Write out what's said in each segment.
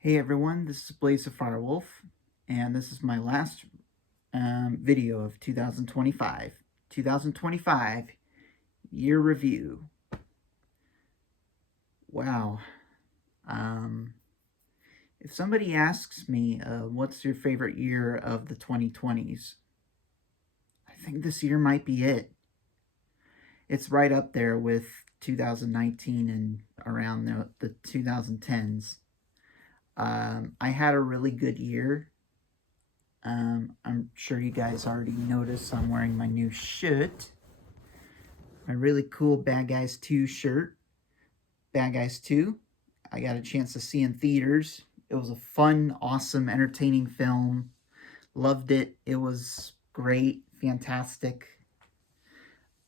Hey everyone, this is Blaze of Firewolf, and this is my last video of 2025. 2025 year review. Wow. Um, if somebody asks me, what's your favorite year of the 2020s, I think this year might be it. It's right up there with 2019 and around the 2010s. I had a really good year. I'm sure you guys already noticed I'm wearing my new shirt. My really cool Bad Guys 2 shirt. Bad Guys 2. I got a chance to see in theaters. It was a fun, awesome, entertaining film. Loved it. It was great, fantastic.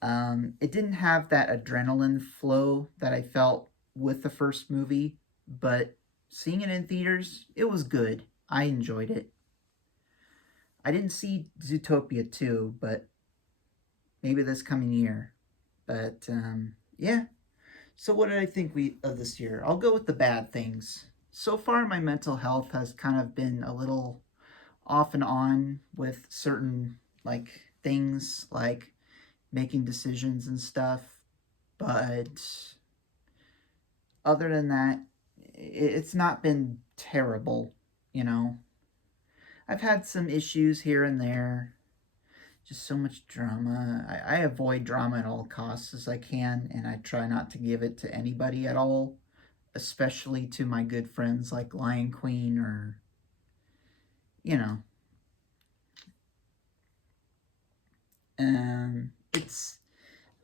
It didn't have that adrenaline flow that I felt with the first movie, but seeing it in theaters, it was good. I enjoyed it. I didn't see Zootopia 2, but maybe this coming year. But yeah. So what did I think of this year? I'll go with the bad things. So far, my mental health has kind of been a little off and on with certain things like making decisions and stuff. But other than that, it's not been terrible. You know, I've had some issues here and there, just so much drama. I avoid drama at all costs as I can, and I try not to give it to anybody at all, especially to my good friends like Lion Queen or, you know. It's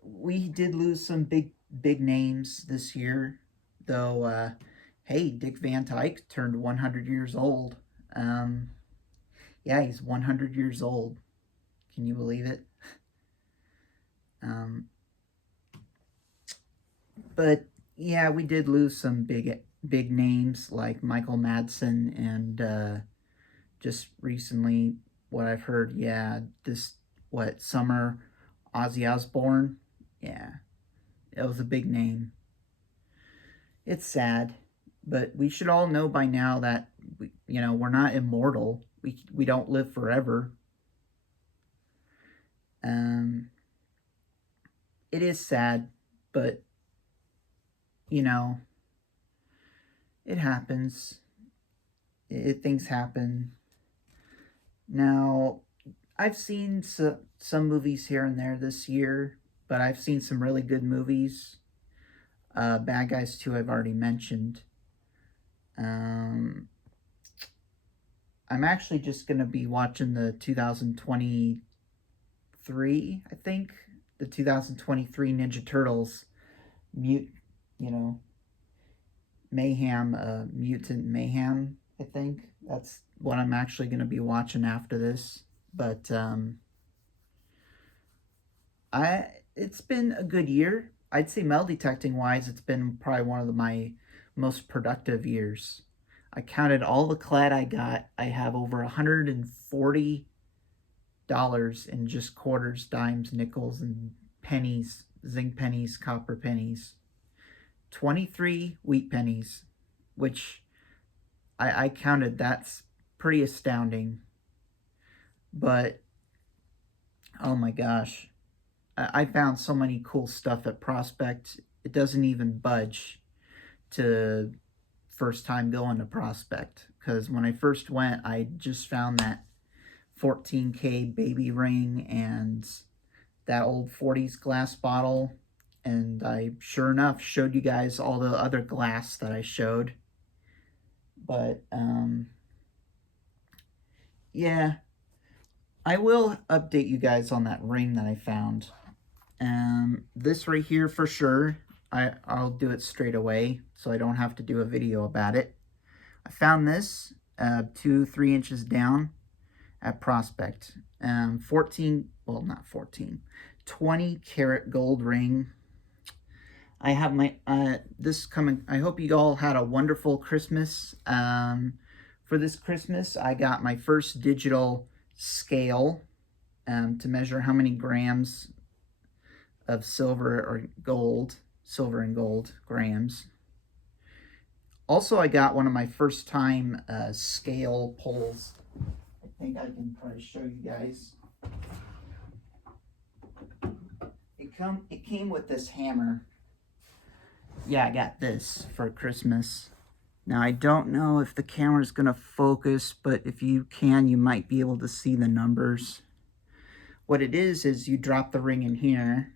we did lose some big names this year, though. Hey, Dick Van Dyke turned 100 years old. Um, yeah, he's 100 years old. Can you believe it? Um, But yeah, we did lose some big names like Michael Madsen and just recently what I've heard, yeah, this what summer Ozzy Osbourne. Yeah, it was a big name. It's sad, but we should all know by now that we're not immortal. We don't live forever. Um, it is sad, but you know it happens. Things happen. Now, I've seen some movies here and there this year, but I've seen some really good movies. Bad Guys 2, I've already mentioned. Um, I'm actually just going to be watching the 2023, I think, the 2023 Ninja Turtles mute, you know, Mayhem, Mutant Mayhem, I think. That's what I'm actually going to be watching after this. But I it's been a good year. I'd say metal detecting wise, it's been probably one of my most productive years. I counted all the clad I got. I have over $140 in just quarters, dimes, nickels, and pennies, zinc pennies, copper pennies. 23 wheat pennies, which I counted. That's pretty astounding. But oh my gosh, I found so many cool stuff at Prospect. It doesn't even budge to first time going to Prospect. Because when I first went, I just found that 14K baby ring and that old 40s glass bottle. And I, sure enough, showed you guys all the other glass that I showed. But, yeah, I will update you guys on that ring that I found. This right here for sure, I'll do it straight away so I don't have to do a video about it. I found this 2-3 inches down at Prospect. 14, well, not 14, 20 karat gold ring. I have my this coming. I hope you all had a wonderful Christmas. For this Christmas, I got my first digital scale to measure how many grams of silver and gold grams. Also, I got one of my first time scale poles. I think I can probably show you guys. It came with this hammer. Yeah, I got this for Christmas. Now, I don't know if the camera's going to focus, but if you can, you might be able to see the numbers. What it is you drop the ring in here,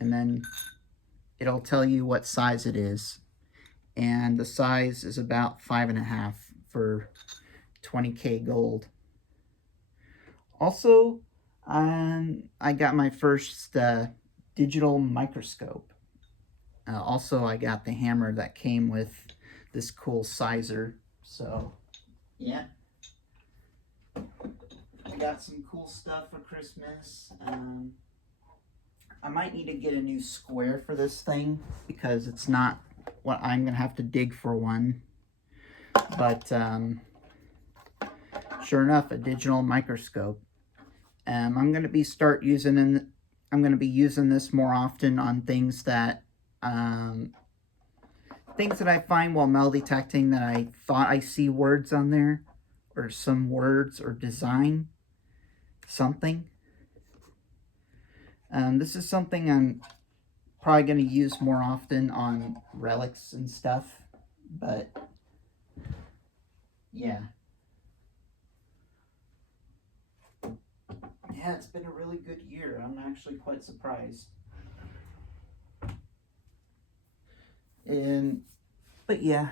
and then it'll tell you what size it is. And the size is about 5.5 for 20K gold. Also, I got my first digital microscope. Also, I got the hammer that came with this cool sizer. So, yeah. I got some cool stuff for Christmas. I might need to get a new square for this thing because it's not what I'm going to have to dig for one. But sure enough, a digital microscope. I'm going to be I'm going to be using this more often on things that I find while metal detecting that I thought I see words on there, or some words or design something. This is something I'm probably going to use more often on relics and stuff, but yeah. Yeah, it's been a really good year. I'm actually quite surprised. But yeah,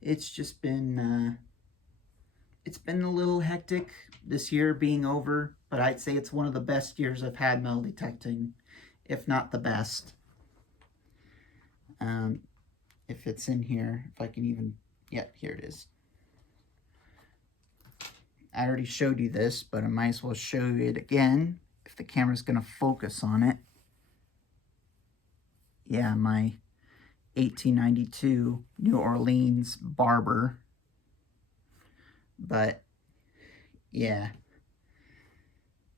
it's just been it's been a little hectic this year being over, but I'd say it's one of the best years I've had metal detecting, if not the best. If it's in here, if I can even, yeah, here it is. I already showed you this, but I might as well show you it again if the camera's going to focus on it. Yeah, my 1892 New Orleans Barber. But yeah,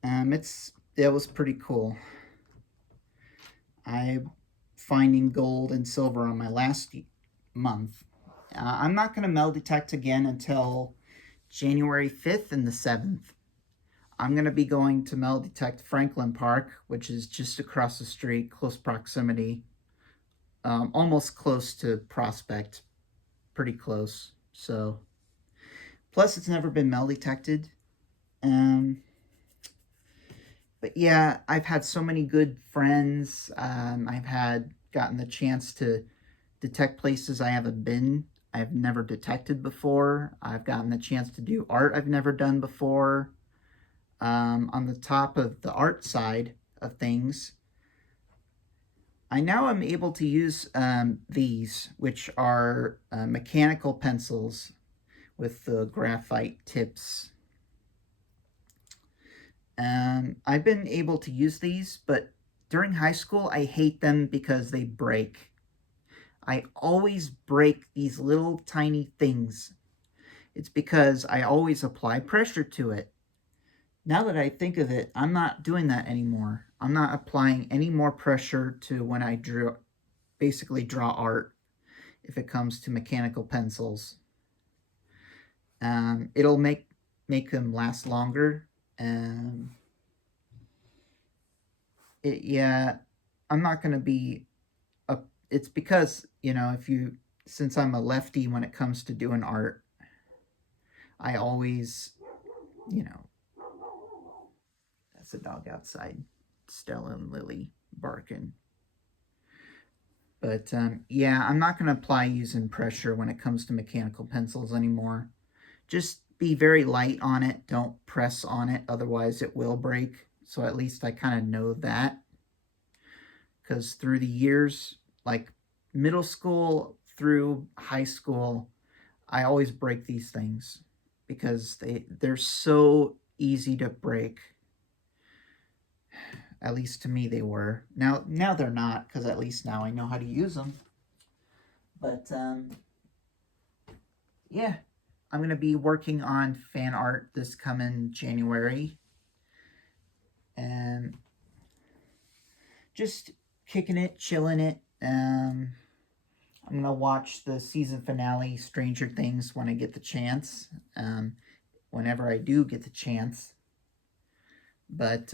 it was pretty cool. I'm finding gold and silver on my last month. I'm not going to metal detect again until January 5th and the 7th. I'm going to be going to metal detect Franklin Park, which is just across the street, close proximity, almost close to Prospect, pretty close. So, plus it's never been metal detected. But yeah, I've had so many good friends. I've gotten the chance to detect places I haven't been. I've never detected before. I've gotten the chance to do art I've never done before. On the top of the art side of things, I now am able to use these, which are mechanical pencils with the graphite tips. I've been able to use these, but during high school, I hate them because they break. I always break these little tiny things. It's because I always apply pressure to it. Now that I think of it, I'm not doing that anymore. I'm not applying any more pressure to when I basically draw art if it comes to mechanical pencils. It'll make them last longer. Yeah, I'm not going to be it's because, since I'm a lefty when it comes to doing art, I always, that's a dog outside, Stella and Lily barking. But yeah, I'm not going to apply using pressure when it comes to mechanical pencils anymore. Just be very light on it. Don't press on it, otherwise it will break. So at least I kind of know that. Because through the years, like middle school through high school, I always break these things because they're so easy to break. At least to me they were. Now they're not, because at least now I know how to use them. But yeah, I'm going to be working on fan art this coming January. And just kicking it, chilling it. I'm going to watch the season finale, Stranger Things, when I get the chance. Whenever I do get the chance. But,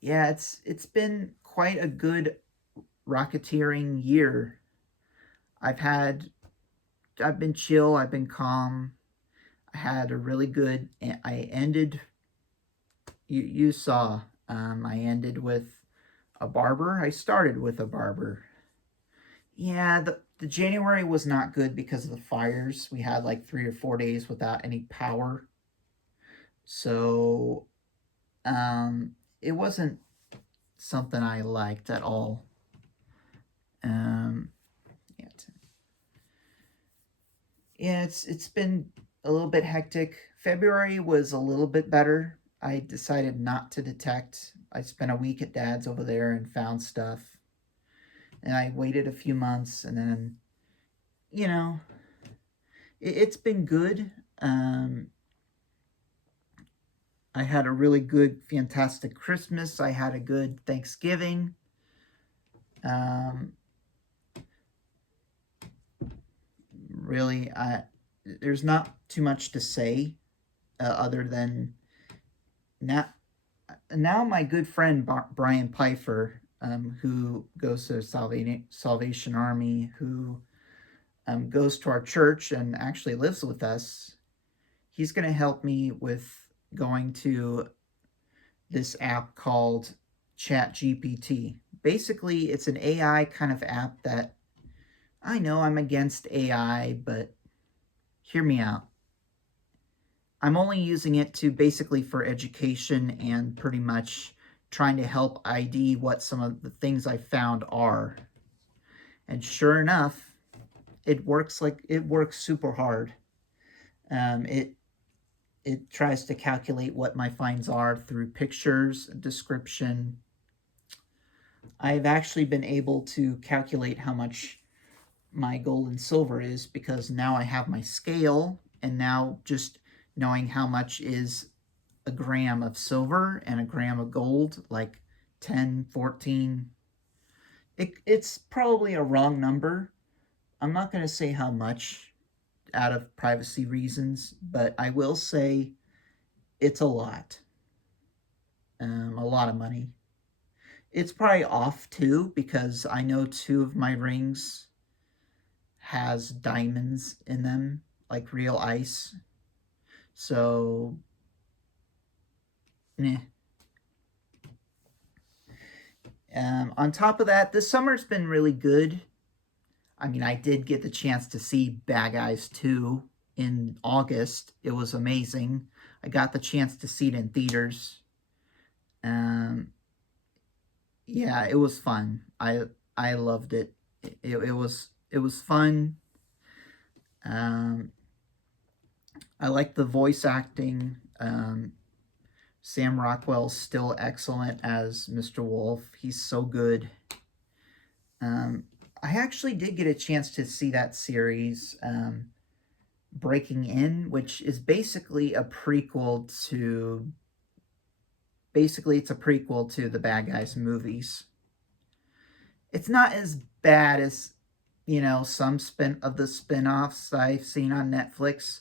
yeah, it's been quite a good Rocketeering year. I've been chill, I've been calm. I had a really good, I ended, you saw, I ended with a barber. I started with a barber. Yeah, the January was not good because of the fires. We had like 3 or 4 days without any power. So, it wasn't something I liked at all. Um, yeah, it's been a little bit hectic. February was a little bit better. I decided not to detect. I spent a week at Dad's over there and found stuff. And I waited a few months, and then, you know, it's been good. Um, I had a really good, fantastic Christmas. I had a good Thanksgiving. Um, really, there's not too much to say other than now my good friend Brian Pfeiffer, who goes to Salvation Army, who goes to our church and actually lives with us, he's going to help me with going to this app called ChatGPT. Basically, it's an AI kind of app that I know I'm against AI, but hear me out. I'm only using it to basically for education and pretty much trying to help ID what some of the things I found are. And sure enough, it works super hard. It tries to calculate what my finds are through pictures, description. I've actually been able to calculate how much my gold and silver is because now I have my scale, and now just knowing how much is a gram of silver and a gram of gold, like 10, 14. It's probably a wrong number. I'm not going to say how much out of privacy reasons, but I will say it's a lot. A lot of money. It's probably off too because I know 2 of my rings has diamonds in them, like real ice. So, eh. On top of that, this summer's been really good. I mean, I did get the chance to see Bad Guys 2 in August. It was amazing. I got the chance to see it in theaters. Um, yeah, it was fun. I loved it. It was fun. Um, I like the voice acting. Sam Rockwell's still excellent as Mr. Wolf. He's so good. I actually did get a chance to see that series, Breaking In, which is basically a prequel to. Basically, it's a prequel to the Bad Guys movies. It's not as bad as, some spin-offs I've seen on Netflix.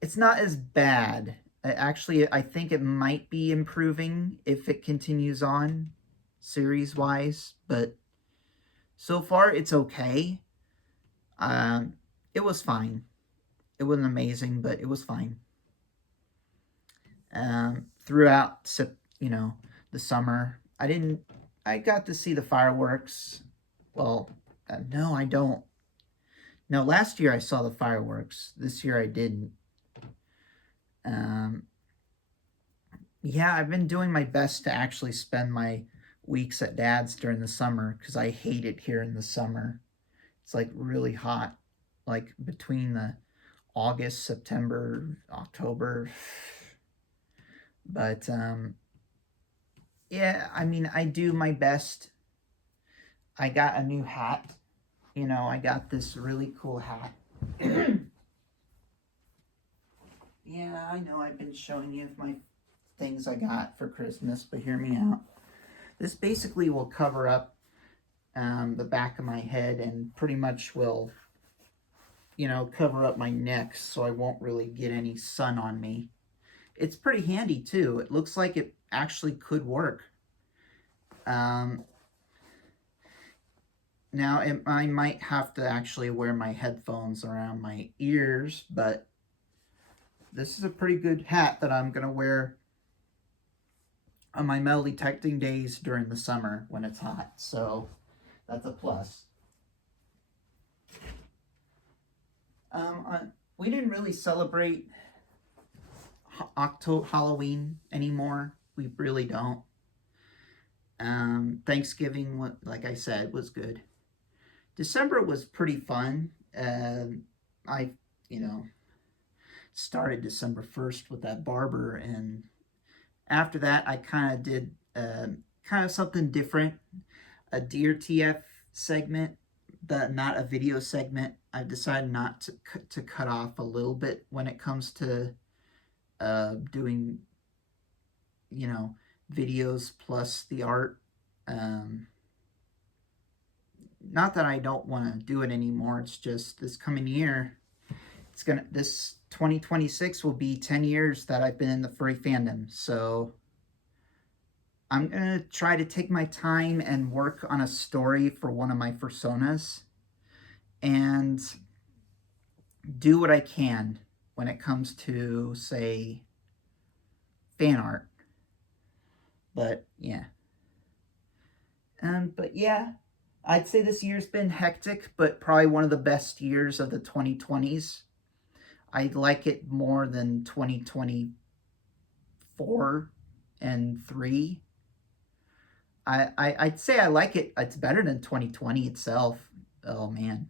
It's not as bad. Actually, I think it might be improving if it continues on series-wise, but so far it's okay. It was fine. It wasn't amazing, but it was fine. Throughout, the summer, I got to see the fireworks. Well, no, I don't. No, last year I saw the fireworks. This year I didn't. Um, yeah, I've been doing my best to actually spend my weeks at Dad's during the summer because I hate it here in the summer. It's like really hot, like between the August, September, October. But yeah, I mean, I do my best. I got a new hat. I got this really cool hat. Yeah, I know I've been showing you my things I got for Christmas, but hear me out. This basically will cover up the back of my head and pretty much will, cover up my neck so I won't really get any sun on me. It's pretty handy too. It looks like it actually could work. Um, Now, I might have to actually wear my headphones around my ears, but this is a pretty good hat that I'm going to wear on my metal detecting days during the summer when it's hot. So that's a plus. We didn't really celebrate Halloween anymore. We really don't. Thanksgiving, like I said, was good. December was pretty fun. I, started December 1st with that barber, and after that, I kind of did kind of something different, a Dear TF segment, but not a video segment. I've decided not to cut off a little bit when it comes to doing, videos plus the art. Not that I don't want to do it anymore. It's just this coming year, this 2026 will be 10 years that I've been in the furry fandom. So I'm going to try to take my time and work on a story for one of my personas and do what I can when it comes to, say, fan art. But yeah. I'd say this year's been hectic, but probably one of the best years of the 2020s. I like it more than 2024 and 3. I'd say I like it. It's better than 2020 itself. Oh man.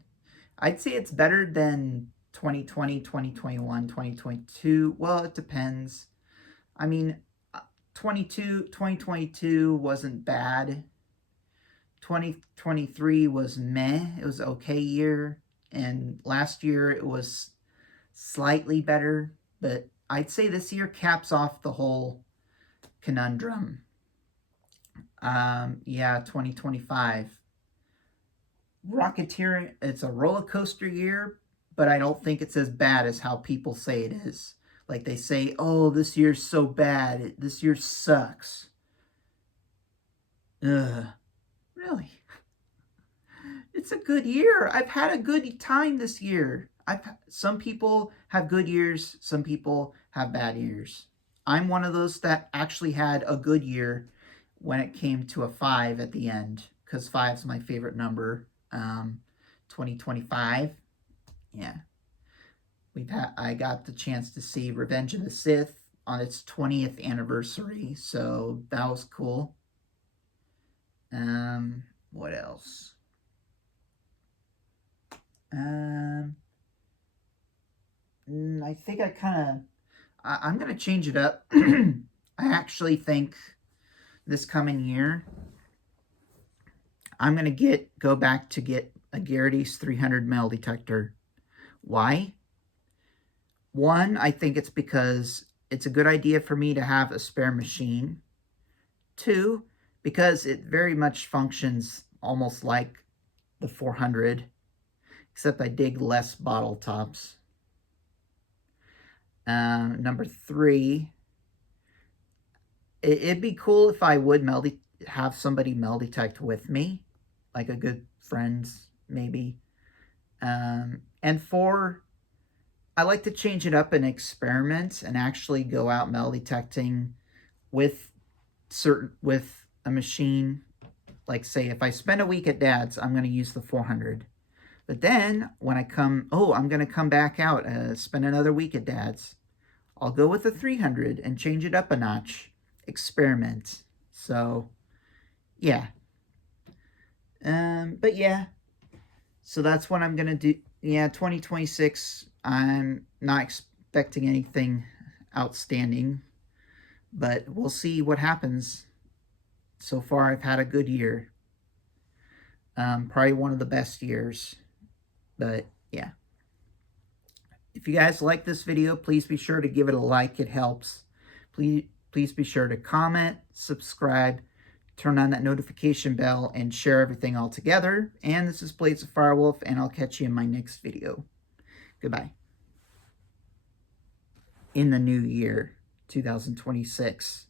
I'd say it's better than 2020, 2021, 2022. Well, it depends. I mean, 2022 wasn't bad. 2023 was meh. It was an okay year. And last year it was slightly better. But I'd say this year caps off the whole conundrum. 2025. Rocketeer, it's a roller coaster year, but I don't think it's as bad as how people say it is. Like they say, oh, this year's so bad. This year sucks. Ugh. Really? It's a good year. I've had a good time this year. Some people have good years, some people have bad years. I'm one of those that actually had a good year when it came to a 5 at the end, because 5 is my favorite number. 2025. Yeah. I got the chance to see Revenge of the Sith on its 20th anniversary, so that was cool. What else? I think I'm going to change it up. I actually think this coming year, I'm going to go back to get a Garrity's 300 metal detector. Why? One, I think it's because it's a good idea for me to have a spare machine. Two, because it very much functions almost like the 400, except I dig less bottle tops. Number 3, it'd be cool if I would have somebody metal detect with me, like a good friends maybe. And 4, I like to change it up and experiment and actually go out metal detecting with a machine. Like say if I spend a week at Dad's, I'm going to use the 400. But then when I'm going to come back out, spend another week at Dad's, I'll go with the 300 and change it up a notch. Experiment. So, yeah. But yeah. So that's what I'm going to do. Yeah, 2026, I'm not expecting anything outstanding. But we'll see what happens. So far, I've had a good year. Probably one of the best years. But, yeah. If you guys like this video, please be sure to give it a like. It helps. Please be sure to comment, subscribe, turn on that notification bell, and share everything all together. And this is Blades of Firewolf, and I'll catch you in my next video. Goodbye. In the new year, 2026.